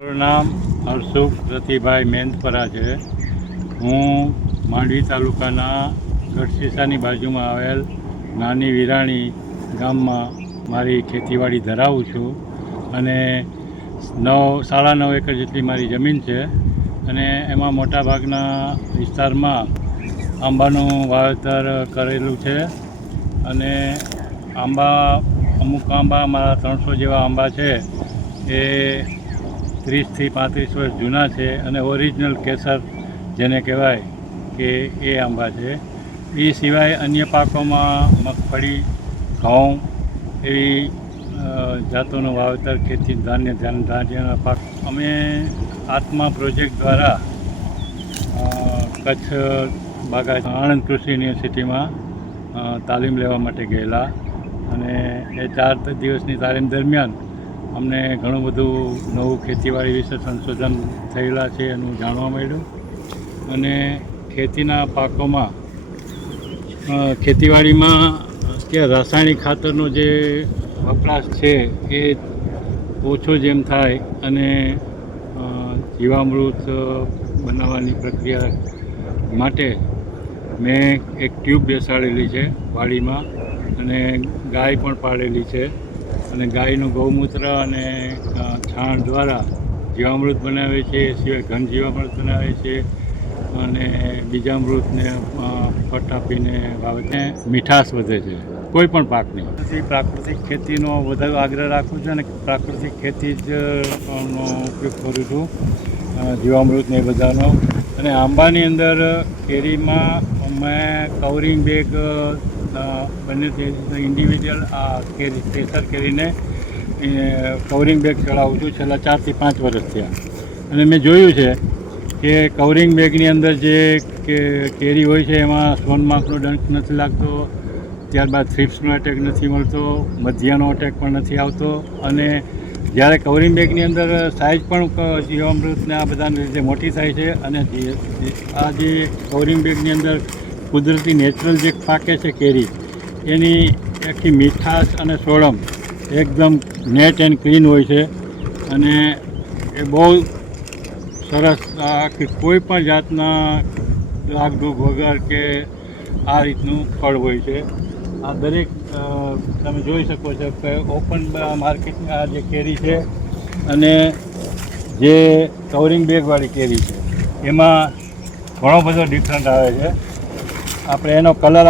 મારું નામ હરસુખ રતિભાઈ મેંદપરા છે. હું માંડવી તાલુકાના ગઢશીશાની બાજુમાં આવેલ નાની વિરાણી ગામમાં મારી ખેતીવાડી ધરાવું છું અને 9.5 એકર જેટલી મારી જમીન છે અને એમાં મોટાભાગના વિસ્તારમાં આંબાનું વાવેતર કરેલું છે અને અમુક આંબા મારા 300 જેવા આંબા છે એ 30 થી 35 વર્ષ જૂના છે અને ઓરિજિનલ કેસર જેને કહેવાય કે એ આંબા છે. એ સિવાય અન્ય પાકોમાં મગફળી, ઘઉં એવી જાતોનું વાવેતર, ખેતી, ધાન્યના પાક અમે આત્મા પ્રોજેક્ટ દ્વારા કચ્છ બાગાયત આણંદ કૃષિ યુનિવર્સિટીમાં તાલીમ લેવા માટે ગયેલા અને એ 4 દિવસની તાલીમ દરમિયાન અમને ઘણું બધું નવું ખેતીવાડી વિશે સંશોધન થયેલા છે એનું જાણવા મળ્યું અને ખેતીના પાકોમાં ખેતીવાડીમાં કે રાસાયણિક ખાતરનો જે વપરાશ છે એ ઓછો જેમ થાય અને જીવામૃત બનાવવાની પ્રક્રિયા માટે મેં એક ટ્યુબ બેસાડેલી છે વાડીમાં અને ગાય પણ પાળેલી છે અને ગાયનું ગૌમૂત્ર અને છાણ દ્વારા જીવામૃત બનાવે છે. એ સિવાય ઘન જીવામૃત બનાવે છે અને બીજામૃતને ફટ આપીને વાવે મીઠાશ વધે છે કોઈ પણ પાકની. પ્રાકૃતિક ખેતીનો વધારે આગ્રહ રાખું છું અને પ્રાકૃતિક ખેતી જ નો ઉપયોગ કરું છું, જીવામૃતને એ બધાનો. અને આંબાની અંદર કેરીમાં મેં કવરિંગ બેગ બંને ઇન્ડિવિજ્યુઅલ કેસર કેરીને કવરિંગ બેગ ચડાવું છું છેલ્લા 4 થી 5 વર્ષ થયા અને મેં જોયું છે કે કવરિંગ બેગની અંદર જે કેરી હોય છે એમાં સોનમાખનો ડંખ નથી લાગતો, ત્યારબાદ થ્રિપ્સનો એટેક નથી મળતો, મધ્યાનો એટેક પણ નથી આવતો અને જ્યારે કવરિંગ બેગની અંદર સાઇઝ પણ જીવામૃતને આ બધાને લીધે મોટી થાય છે અને આ જે કવરિંગ બેગની અંદર કુદરતી નેચરલ જે પાકે છે કેરી એની આખી મીઠાશ અને સોળમ એકદમ નેટ એન્ડ ક્લીન હોય છે અને એ બહુ સરસ આખી કોઈ પણ જાતના લાગડૂગ વગર કે આ રીતનું ફળ હોય છે. આ દરેક તમે જોઈ શકો છો કે ઓપન માર્કેટની આ જે કેરી છે અને જે કવરિંગ બેગવાળી કેરી છે એમાં ઘણો બધો ડિફરન્ટ આવે છે. આપણે એનો કલર